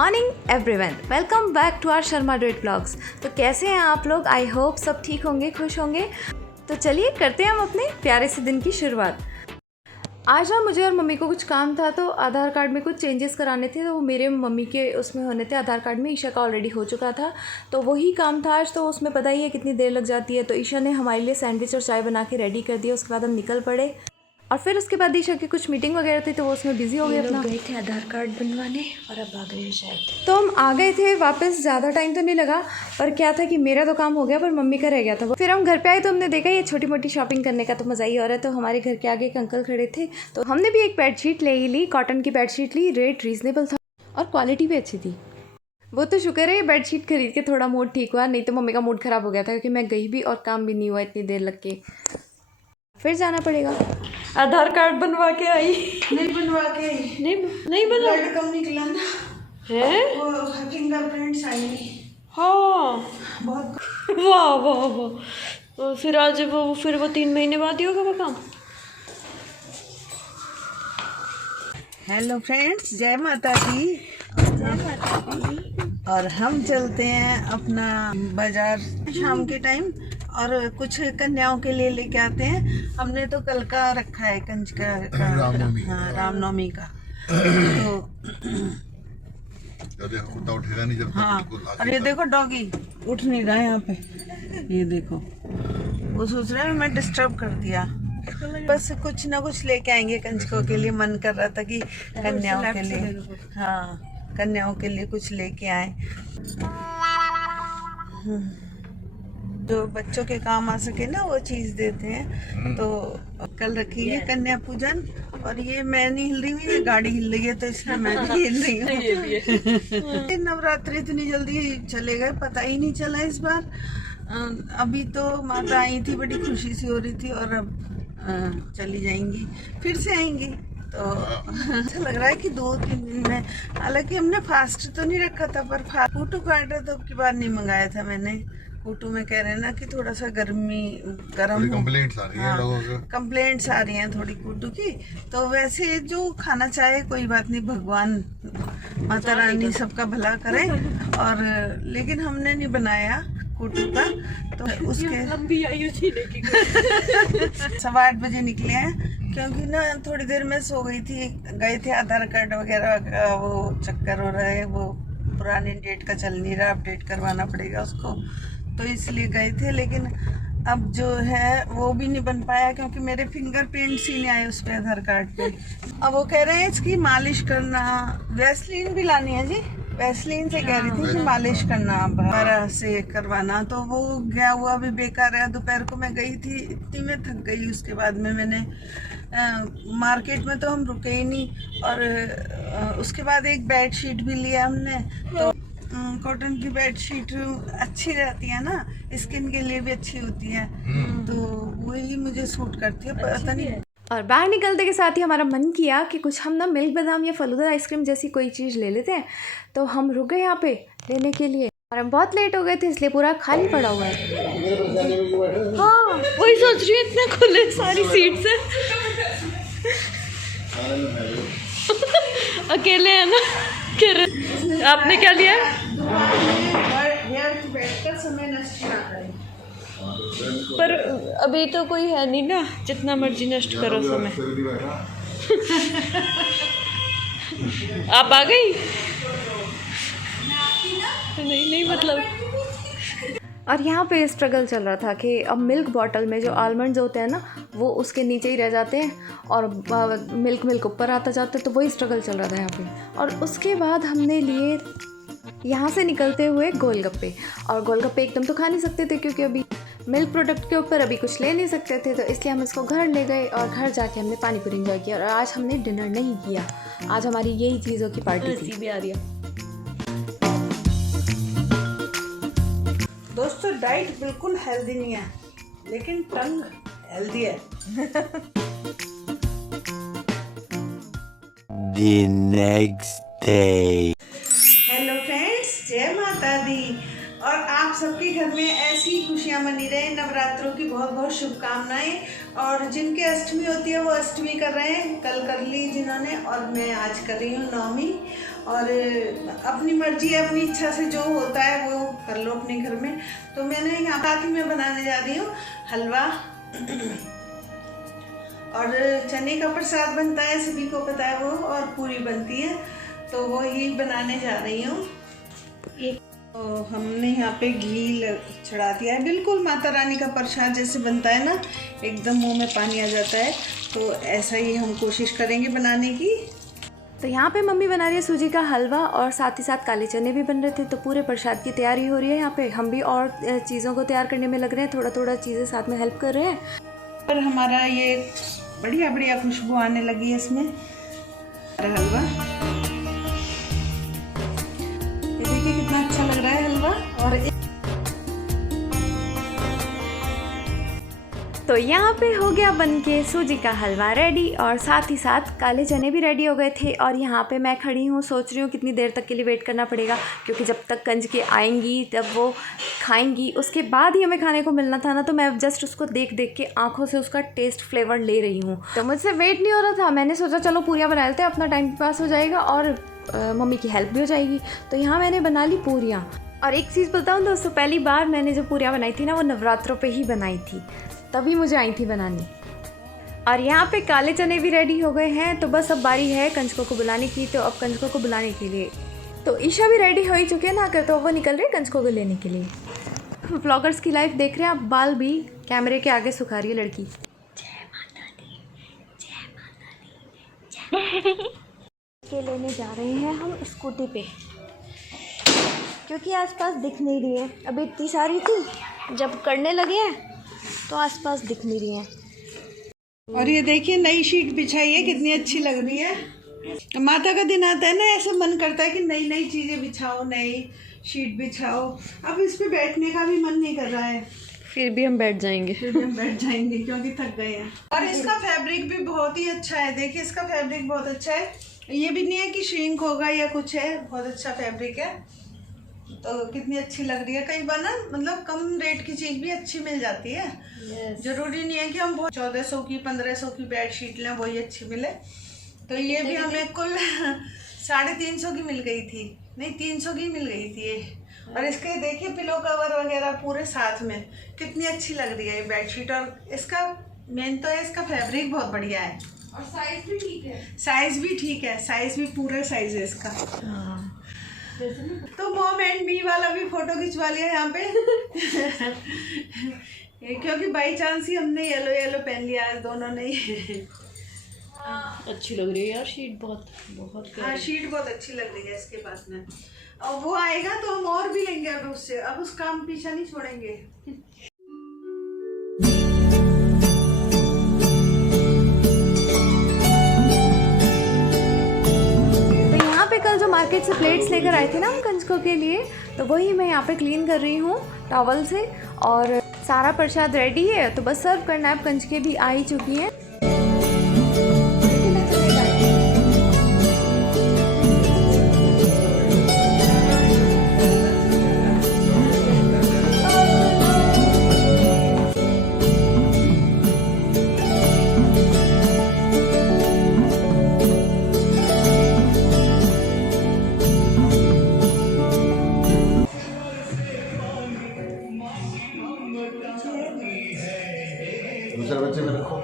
Morning everyone, welcome back to our Sharma duet blogs. तो कैसे हैं आप लोग? आई होप सब ठीक होंगे, खुश होंगे। तो चलिए करते हैं हम अपने प्यारे से दिन की शुरुआत। आज ना मुझे और मम्मी को कुछ काम था, तो आधार कार्ड में कुछ चेंजेस कराने थे। तो वो मेरे मम्मी के उसमें होने थे आधार कार्ड में, ईशा का ऑलरेडी हो चुका था, तो वही काम था आज। तो उसमें पता ही है कितनी देर लग जाती है। तो ईशा ने हमारे लिए सैंडविच और चाय बना के रेडी कर दिया। उसके बाद हम निकल पड़े और फिर उसके बाद ईशा की कुछ मीटिंग वगैरह थी, तो वो उसमें बिजी हो गए अपना। गए थे आधार कार्ड बनवाने और अब आ गए शायद। तो हम आ गए थे वापस, ज़्यादा टाइम तो नहीं लगा, पर क्या था कि मेरा तो काम हो गया पर मम्मी का रह गया था। फिर हम घर पे आए तो हमने देखा ये छोटी मोटी शॉपिंग करने का तो मज़ा ही हो रहा है। तो हमारे घर के आगे एक अंकल खड़े थे, तो हमने भी एक बेडशीट ले ली, कॉटन की बेडशीट ली। रेट रीज़नेबल था और क्वालिटी भी अच्छी थी। वो तो शुक्र है बेडशीट खरीद के थोड़ा मूड ठीक हुआ, नहीं तो मम्मी का मूड ख़राब हो गया था, क्योंकि मैं गई भी और काम भी नहीं हुआ इतनी देर लग के। फिर जाना पड़ेगा। आधार कार्ड बनवा के आई। नहीं बनवा के आई। नहीं बना ब्लड कम निकला ना है। वो फिंगरप्रिंट्स आई नहीं। हाँ बहुत वाह वाह वाह। तो फिर आज वो 3 महीने बाद ही होगा वो काम। हेलो फ्रेंड्स, जय माता दी। और हम चलते हैं अपना बाजार शाम के टाइम और कुछ कन्याओं के लिए लेके आते हैं। हमने तो कल का रखा है कंजका का, हाँ रामनवमी का। तो कुत्ता उठेगा नहीं जब हाँ, और ये देखो डॉगी उठ नहीं रहा है यहाँ पे, ये देखो। वो सोच रहा है मैं डिस्टर्ब कर दिया। बस कुछ ना कुछ लेके आएंगे कंजकों के लिए। मन कर रहा था कि कन्याओं के लिए, हाँ कन्याओं के लिए कुछ लेके आए जो बच्चों के काम आ सके ना, वो चीज देते हैं। तो कल रखी है कन्या पूजन और ये मैं नहीं हिल रही हूँ, ये गाड़ी हिल रही है, तो इसलिए मैं नहीं हिल रही हूँ। नवरात्रि इतनी जल्दी चले गए, पता ही नहीं चला इस बार। अभी तो माता आई थी, बड़ी खुशी सी हो रही थी, और अब चली जाएंगी, फिर से आएंगी। तो अच्छा लग रहा है कि 2-3 दिन में। हालांकि हमने फास्ट तो नहीं रखा था, पर फोटो कार्ड तो अब की बार नहीं मंगाया था मैंने। फोटो में कह रहे हैं ना कि थोड़ा सा गर्म कंप्लेंट्स आ रही हैं लोगों को, कंप्लेंट्स आ रही हैं थोड़ी कुटू की। तो वैसे जो खाना चाहे कोई बात नहीं, भगवान माता रानी सबका भला करे। और लेकिन हमने नहीं बनाया कुटू का, तो उसके 8:15 बजे निकले हैं, क्योंकि ना थोड़ी देर में सो गई थी। गए थे आधार कार्ड वगैरह का वो चक्कर हो रहा है, वो पुरानी डेट का चल नहीं रहा, अपडेट करवाना पड़ेगा उसको, तो इसलिए गए थे। लेकिन अब जो है वो भी नहीं बन पाया, क्योंकि मेरे फिंगरप्रिंट्स ही नहीं आए उस पे आधार कार्ड पे। अब वो कह रहे हैं इसकी मालिश करना, वैसलीन भी लानी है जी। वैसलीन से कह रही थी कि मालिश करना दोबारा से करवाना, तो वो गया हुआ भी बेकार है। दोपहर को मैं गई थी, इतनी मैं थक गई। उसके बाद में मैंने मार्केट में तो हम रुके ही नहीं। और उसके बाद एक बेड शीट भी लिया हमने। तो कॉटन की बेड शीट अच्छी रहती है ना, स्किन के लिए भी अच्छी होती है, तो वही मुझे सूट करती है, पता नहीं। और बाहर निकलते के साथ ही हमारा मन किया कि कुछ हम ना मिल्क बादाम या फलूदा आइसक्रीम जैसी कोई चीज़ ले लेते हैं। तो हम रुक गए यहाँ पे लेने के लिए, और हम बहुत लेट हो गए थे, इसलिए पूरा खाली पड़ा हुआ है। हाँ वही सोच रही हूँ, इतने खुले सारी सीट से अकेले है ना। आपने क्या लिया? समय नष्ट ना करें। पर अभी तो कोई है नहीं ना, जितना मर्जी नष्ट करो समय। आप आ गई? नहीं मतलब। और यहाँ पे स्ट्रगल चल रहा था कि अब मिल्क बॉटल में जो आलमंड्स होते हैं ना, वो उसके नीचे ही रह जाते हैं और मिल्क ऊपर आता जाता है। तो वही स्ट्रगल चल रहा था यहाँ पे। और उसके बाद हमने लिए यहाँ से निकलते हुए गोलगप्पे। और गोलगप्पे एकदम तो खा नहीं सकते थे, क्योंकि अभी मिल्क प्रोडक्ट के ऊपर अभी कुछ ले नहीं सकते थे, तो इसलिए हम इसको घर ले गए और घर जाके हमने पानी पूरी एंजॉय किया। और आज हमने डिनर नहीं किया, आज हमारी यही चीज़ों की पार्टी थी। भी आ रही है। दोस्तों डाइट बिल्कुल हेल्दी नहीं है, लेकिन टंग हेल्दी है। The next day. Hello friends, जय माता दी। और आप सबके घर में ऐसी खुशियां मनी रहे। नवरात्रों की बहुत बहुत शुभकामनाएं। और जिनके अष्टमी होती है वो अष्टमी कर रहे हैं, कल कर ली जिन्होंने, और मैं आज कर रही हूँ नवमी। और अपनी मर्जी अपनी इच्छा से जो होता है वो कर लो अपने घर में। तो मैंने यहाँ साथ ही में बनाने जा रही हूँ हलवा और चने का प्रसाद बनता है, सभी को पता है वो, और पूरी बनती है, तो वो ही बनाने जा रही हूँ। तो हमने यहाँ पे घी चढ़ा दिया है, बिल्कुल माता रानी का प्रसाद जैसे बनता है ना, एकदम मुंह में पानी आ जाता है, तो ऐसा ही हम कोशिश करेंगे बनाने की। तो यहाँ पे मम्मी बना रही है सूजी का हलवा और साथ ही साथ काले चने भी बन रहे थे, तो पूरे प्रसाद की तैयारी हो रही है। यहाँ पे हम भी और चीज़ों को तैयार करने में लग रहे हैं, थोड़ा थोड़ा चीज़ें साथ में हेल्प कर रहे हैं। और हमारा ये बढ़िया बढ़िया खुशबू आने लगी है इसमें हलवा। ये देखिए कितना अच्छा लग रहा है हलवा। और तो यहाँ पे हो गया बनके सूजी का हलवा रेडी और साथ ही साथ काले चने भी रेडी हो गए थे। और यहाँ पे मैं खड़ी हूँ, सोच रही हूँ कितनी देर तक के लिए वेट करना पड़ेगा, क्योंकि जब तक कंजके आएंगी तब वो खाएंगी, उसके बाद ही हमें खाने को मिलना था ना। तो मैं जस्ट उसको देख देख के आँखों से उसका टेस्ट फ्लेवर ले रही हूँ। तो मुझसे वेट नहीं हो रहा था, मैंने सोचा चलो पूरियाँ बना लेते हैं, अपना टाइम पास हो जाएगा और मम्मी की हेल्प भी हो जाएगी। तो यहाँ मैंने बना ली पूरियाँ। और एक चीज़ बताऊँ दोस्तों, पहली बार मैंने जो पूरियाँ बनाई थी ना, वो नवरात्रों पे ही बनाई थी, तभी मुझे आई थी बनानी। और यहाँ पे काले चने भी रेडी हो गए हैं, तो बस अब बारी है कंजकों को बुलाने की। तो अब कंजकों को बुलाने के लिए तो ईशा भी रेडी हो ही चुके हैं ना, कर तो वो निकल रहे हैं कंजकों को लेने के लिए। व्लॉगर्स की लाइफ देख रहे हैं आप, बाल भी कैमरे के आगे सुखा रही है लड़की। जय माता दी, जय माता दी, के लेने जा रहे हैं हम स्कूटी पे, क्योंकि आसपास दिख नहीं रही है। अभी इतनी सारी थी, जब करने लगे हैं तो आसपास दिख नहीं रही हैं। और ये देखिए नई शीट बिछाई है, कितनी अच्छी लग रही है। माता का दिन आता है ना, ऐसे मन करता है कि नई नई चीज़ें बिछाओ, नई शीट बिछाओ। अब इस पे बैठने का भी मन नहीं कर रहा है, फिर भी हम बैठ जाएंगे। क्योंकि थक गए हैं। और इसका फैब्रिक भी बहुत ही अच्छा है, देखिए इसका फैब्रिक बहुत अच्छा है, ये भी नहीं है कि श्रिंक होगा या कुछ है, बहुत अच्छा फैब्रिक है। तो कितनी अच्छी लग रही है। कई बार ना मतलब कम रेट की चीज़ भी अच्छी मिल जाती है। जरूरी नहीं है कि हम बहुत 1400 की 1500 की बेड शीट लें वही अच्छी मिले। तो ये भी हमें कुल 350 की मिल गई थी, नहीं 300 की मिल गई थी ये। और इसके देखिए पिलो कवर वगैरह पूरे साथ में, कितनी अच्छी लग रही है ये बेडशीट। और इसका मेन तो है इसका फैब्रिक बहुत बढ़िया है और साइज भी ठीक है। साइज भी ठीक है, साइज भी पूरा साइज है इसका। तो मॉम एंड मी वाला भी फोटो खिंचवा लिया यहाँ पे क्योंकि बाई चांस ही हमने येलो येलो पहन लिया आज दोनों ने। अच्छी लग रही है यार शीट, बहुत बहुत। हाँ शीट बहुत अच्छी लग रही है इसके पास में। और वो आएगा तो हम और भी लेंगे अब उससे, अब उसका हम पीछा नहीं छोड़ेंगे। कल जो मार्केट से प्लेट्स लेकर आए थे ना हम कंजकों के लिए, तो वही मैं यहाँ पे क्लीन कर रही हूँ टॉवल से। और सारा प्रसाद रेडी है, तो बस सर्व करना है। अब कंजके भी आ ही चुकी हैं। दूसरे बच्चे में रखो।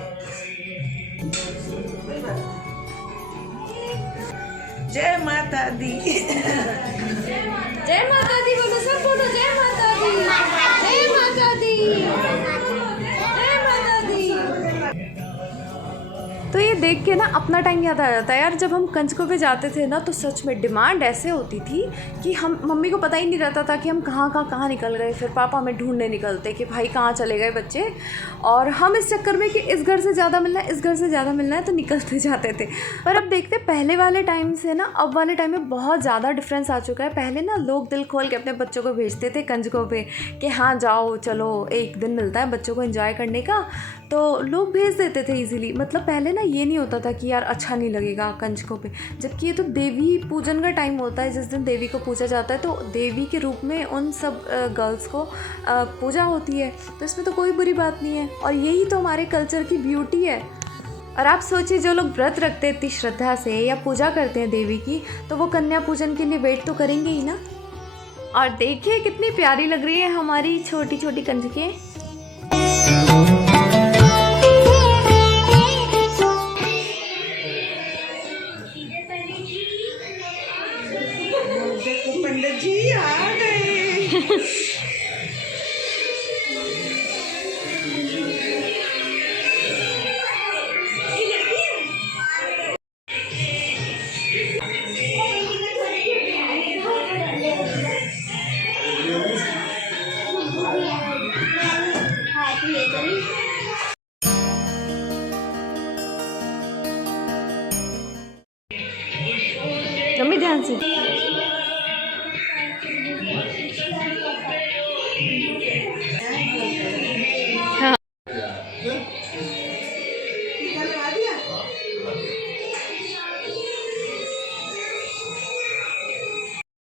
जय माता दी। जय माता दी बोलो सब, बोलो जय माता दी, जय माता दी, जय माता दी। तो ये देख के ना अपना टाइम याद आ जाता है यार। जब हम कंजकों पे जाते थे ना, तो सच में डिमांड ऐसे होती थी कि हम मम्मी को पता ही नहीं रहता था कि हम कहाँ निकल गए। फिर पापा हमें ढूंढने निकलते कि भाई कहाँ चले गए बच्चे। और हम इस चक्कर में कि इस घर से ज़्यादा मिलना है, इस घर से ज़्यादा मिलना है, तो निकलते जाते थे। पर अब देखते पहले वाले टाइम से ना अब वाले टाइम में बहुत ज़्यादा डिफरेंस आ चुका है। पहले ना लोग दिल खोल के अपने बच्चों को भेजते थे कंजकों पे कि हाँ जाओ चलो, एक दिन मिलता है बच्चों को एंजॉय करने का, तो लोग भेज देते थे इजीली। मतलब पहले ना ये नहीं होता था कि यार अच्छा नहीं लगेगा कंजकों पे, जबकि ये तो देवी पूजन का टाइम होता है। जिस दिन देवी को पूजा जाता है, तो देवी के रूप में उन सब गर्ल्स को पूजा होती है, तो इसमें तो कोई बुरी बात नहीं है। और यही तो हमारे कल्चर की ब्यूटी है। और आप सोचिए जो लोग व्रत रखते हैं इतनी श्रद्धा से या पूजा करते हैं देवी की, तो वो कन्या पूजन के लिए वेट तो करेंगे ही ना। और देखिए कितनी प्यारी लग रही है हमारी छोटी छोटी कंजकें। पंडित जी आ गए। मम्मी ध्यान से।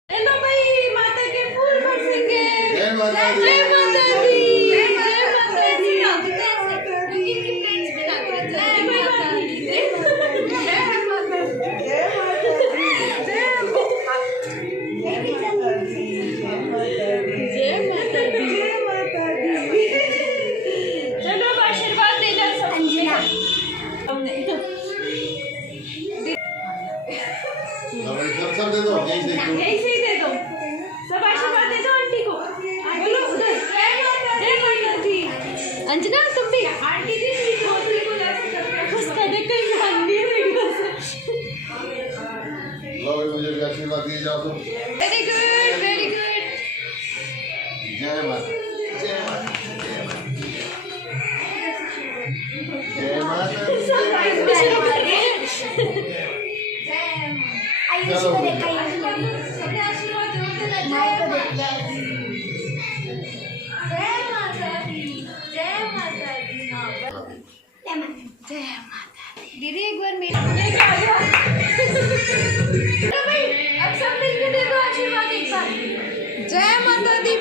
हेलो भाई, माता के फूल बरसेंगे। जय माता दी। जय माता दी। जय माता दी। चलो अब आशीर्वाद दे जाओ सब। सब दे दो, यहीं से दो। यही से ही दे दो, सब आशीर्वाद दे दो आंटी को। बोलो उधर, जय माता दी। अंजना तुम भी। आंटी जी उसका देख कर ध्यान नहीं है। लो भाई, मुझे भी आशीर्वाद दिए जाओ तुम। Very good, very good. जय माता, जय माता, जय माता, जय माता। चलो सबने आशीर्वाद जरूर देना। जय माता दी। जय माता दी। जय माता दी। हाँ, जय माता दी। दीदी एक बार मेरे लेके आ जाओ। चलो भाई, अब सब मिलके दे दो आशीर्वाद एक साथ। जय माता दी।